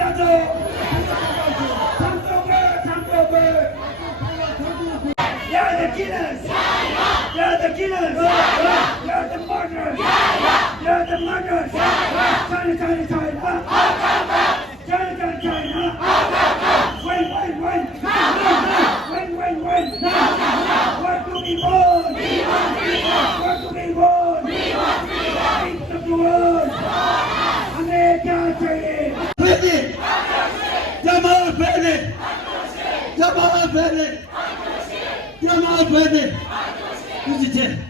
You're the killers! You're the killers! You're the murderers! You're the murderers! China, China, China! China, China, China! Win, win, win! Win, win, win! What do we want? What do we want? Peace of the world! America, China! Pehli Jamal Pehli Jamal Pehli Jamal Pehli Kuzice